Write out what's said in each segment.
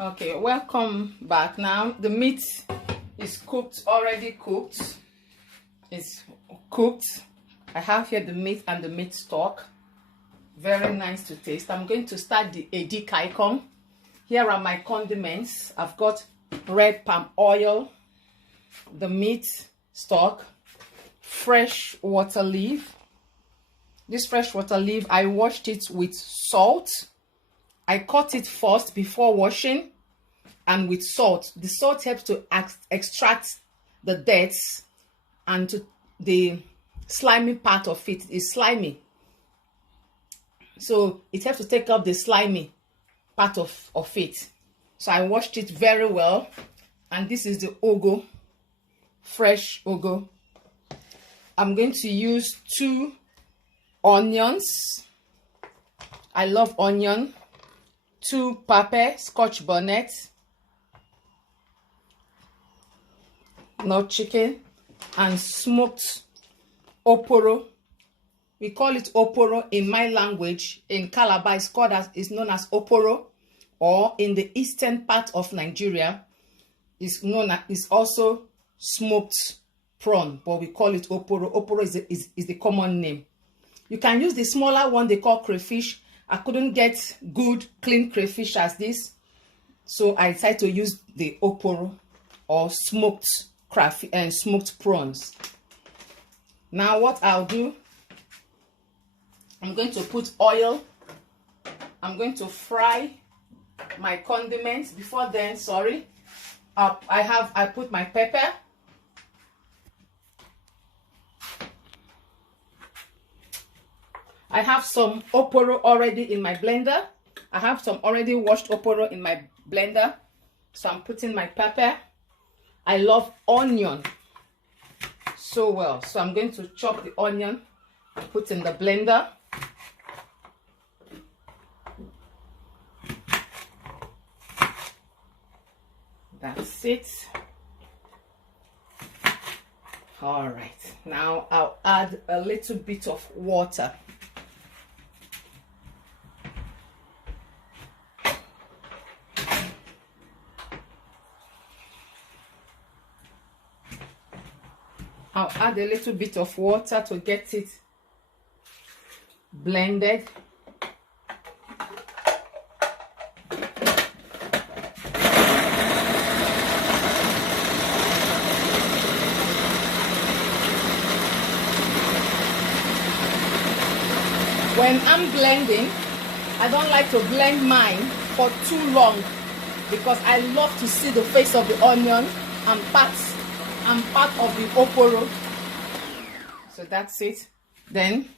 Okay, welcome back. Now the meat is cooked, already cooked. It's cooked. I have here the meat and the meat stock. Very nice to taste. I'm going to start the ikong. Here are my condiments. I've got red palm oil, the meat stock, fresh water leaf. This fresh water leaf, I washed it with salt. I cut it first before washing, and with salt. The salt helps to extract the dirt, and the slimy part of it is slimy. So it helps to take up the slimy part of it. So I washed it very well. And this is the ugu, fresh ugu. I'm going to use 2 onions. I love onion. 2 pepper, scotch bonnet, no chicken, and smoked oporo. We call it oporo in my language. In Calabar, it's known as oporo, or in the eastern part of Nigeria, is also smoked prawn, but we call it oporo. Oporo is the common name. You can use the smaller one they call crayfish. I couldn't get good clean crayfish as this, so I decided to use the oporo, or smoked crayfish and smoked prawns. Now what I'll do, I'm going to put oil. I'm going to fry my condiments. Before then, sorry, I put my pepper. I have some oporo already in my blender. I have some already washed oporo in my blender. So I'm putting my pepper. I love onion so well. So I'm going to chop the onion and put in the blender. That's it. All right. Now I'll add a little bit of water. I'll add a little bit of water to get it blended. When I'm blending, I don't like to blend mine for too long, because I love to see the face of the onion and part of the oporo. So that's it. Then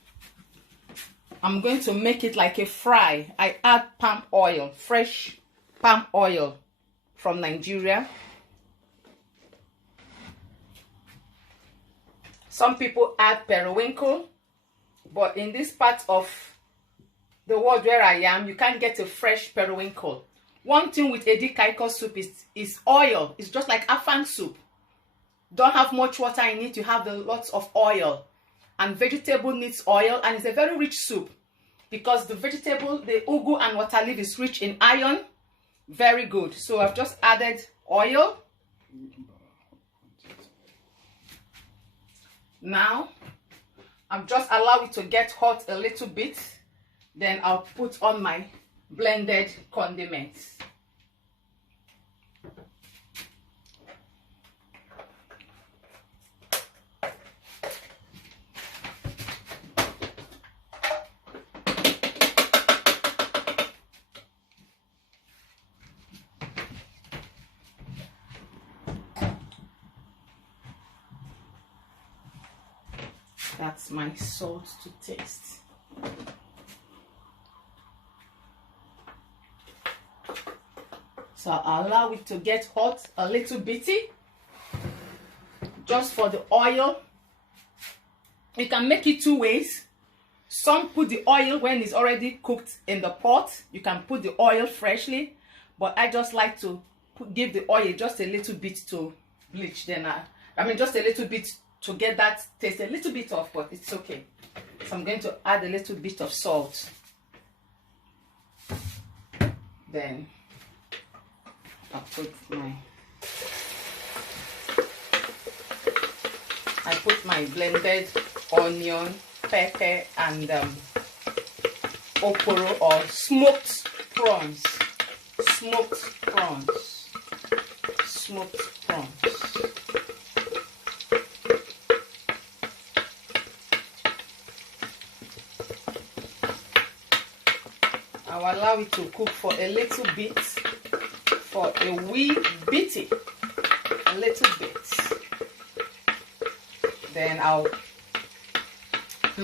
I'm going to make it like a fry. I add palm oil, fresh palm oil from Nigeria. Some people add periwinkle, but in this part of the world where I am, you can't get a fresh periwinkle. One thing with Edikang soup is oil. It's just like afang soup. Don't have much water in it, you have lots of oil. And vegetable needs oil, and it's a very rich soup because the vegetable, the ugu and water leaf, is rich in iron. Very good. So I've just added oil. Now I'm just allow it to get hot a little bit. Then I'll put on my blended condiments. That's my salt to taste. So I'll allow it to get hot a little bitty, just for the oil. You can make it 2 ways. Some put the oil when it's already cooked in the pot. You can put the oil freshly, but I just like to give the oil just a little bit to bleach. Then I mean just a little bit to get that taste a little bit off, but it's okay. So I'm going to add a little bit of salt. Then I put my blended onion, pepper, and oporo or smoked prawns. Smoked prawns. Smoked prawns. I'll allow it to cook for a little bit, for a wee bitty, a little bit. Then I'm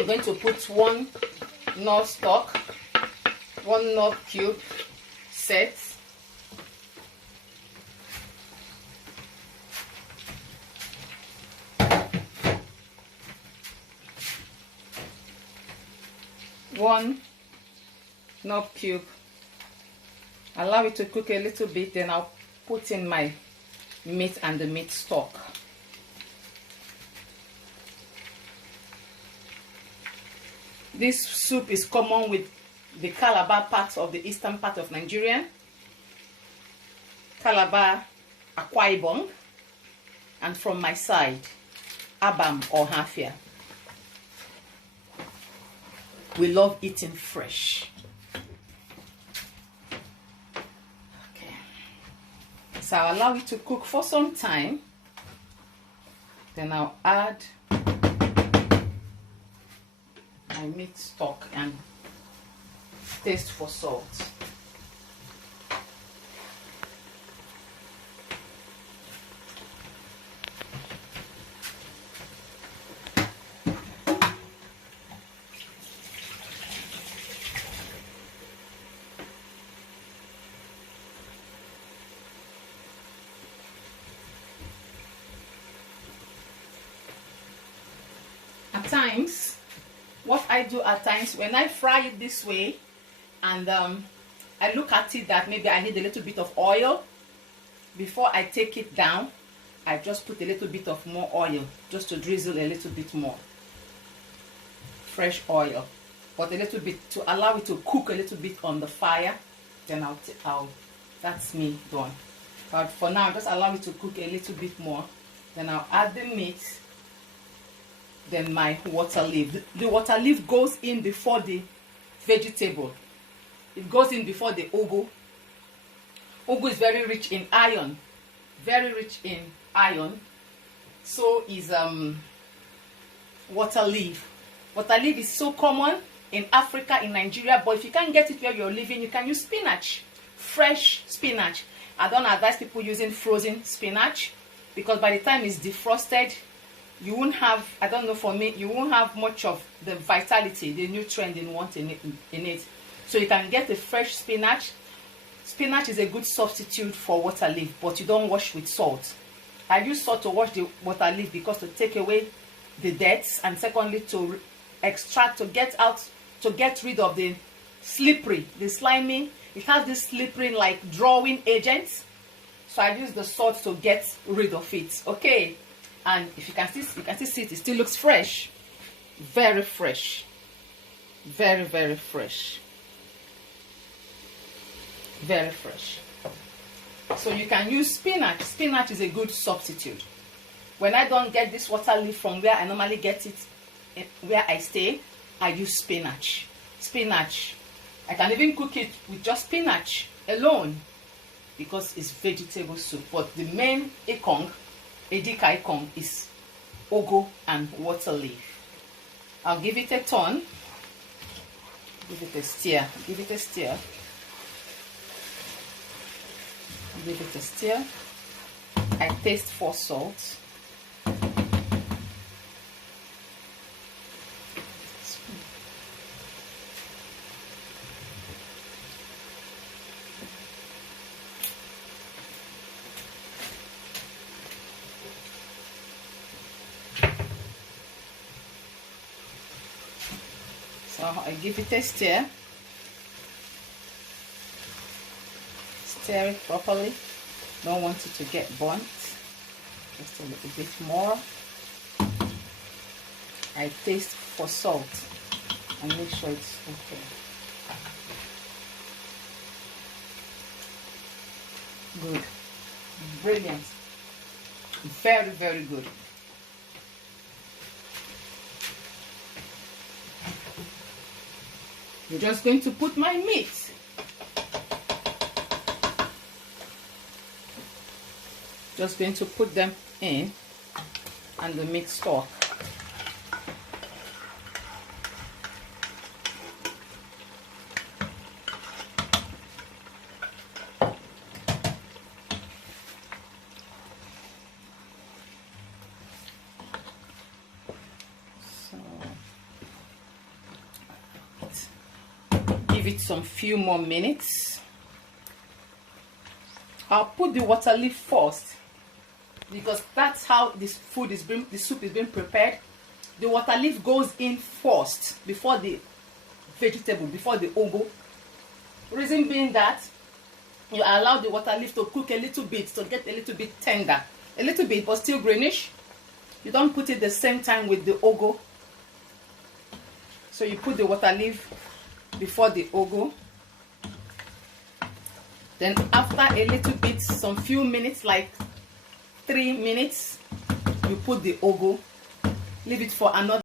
going to put one Knorr stock, one Knorr cube set. One Knorr cube. Allow it to cook a little bit, then I'll put in my meat and the meat stock. This soup is common with the Calabar part of the eastern part of Nigeria, Calabar, Akwa Ibom, and from my side, Abam or Hafia. We love eating fresh. Okay. So I'll allow it to cook for some time. Then I'll add my meat stock and taste for salt. At times, what I do at times when I fry it this way, and I look at it that maybe I need a little bit of oil, before I take it down, I just put a little bit of more oil, just to drizzle a little bit more. Fresh oil, but a little bit to allow it to cook a little bit on the fire. Then that's me done. But for now, just allow it to cook a little bit more. Then I'll add the meat. Then my water leaf. The water leaf goes in before the vegetable. It goes in before the ugu. Ugu is very rich in iron. Very rich in iron. So is water leaf. Water leaf is so common in Africa, in Nigeria, but if you can't get it where you're living, you can use spinach. Fresh spinach. I don't advise people using frozen spinach, because by the time it's defrosted, you won't have, I don't know, for me, you won't have much of the vitality, the nutrient you want in it. So you can get the fresh spinach. Spinach is a good substitute for water leaf, but you don't wash with salt. I use salt to wash the water leaf because to take away the dirt, and secondly to extract, to get rid of the slippery, the slimy. It has this slippery like drawing agent. So I use the salt to get rid of it. Okay. And if you can still see it, it still looks fresh. Very fresh. Very, very fresh. Very fresh. So you can use spinach. Spinach is a good substitute. When I don't get this water leaf from where I normally get it, where I stay, I use spinach. Spinach. I can even cook it with just spinach alone, because it's vegetable soup. But the main ikong, Edikang, is ugu and water leaf. I'll give it a turn. Give it a stir. Give it a stir. Give it a stir. I taste for salt. So I give it a stir. Stir it properly. Don't want it to get burnt. Just a little bit more. I taste for salt and make sure it's okay. Good. Brilliant. Very, very good. I'm just going to put my meat. Just going to put them in and the meat stock. Give it some few more minutes. I'll put the water leaf first because that's how the soup is being prepared. The water leaf goes in first before the vegetable, before the ugu. Reason being that you allow the water leaf to cook a little bit, to get a little bit tender, a little bit but still greenish. You don't put it the same time with the ugu. So you put the water leaf before the ugu. Then after a little bit, some few minutes, like 3 minutes, you put the ugu. Leave it for another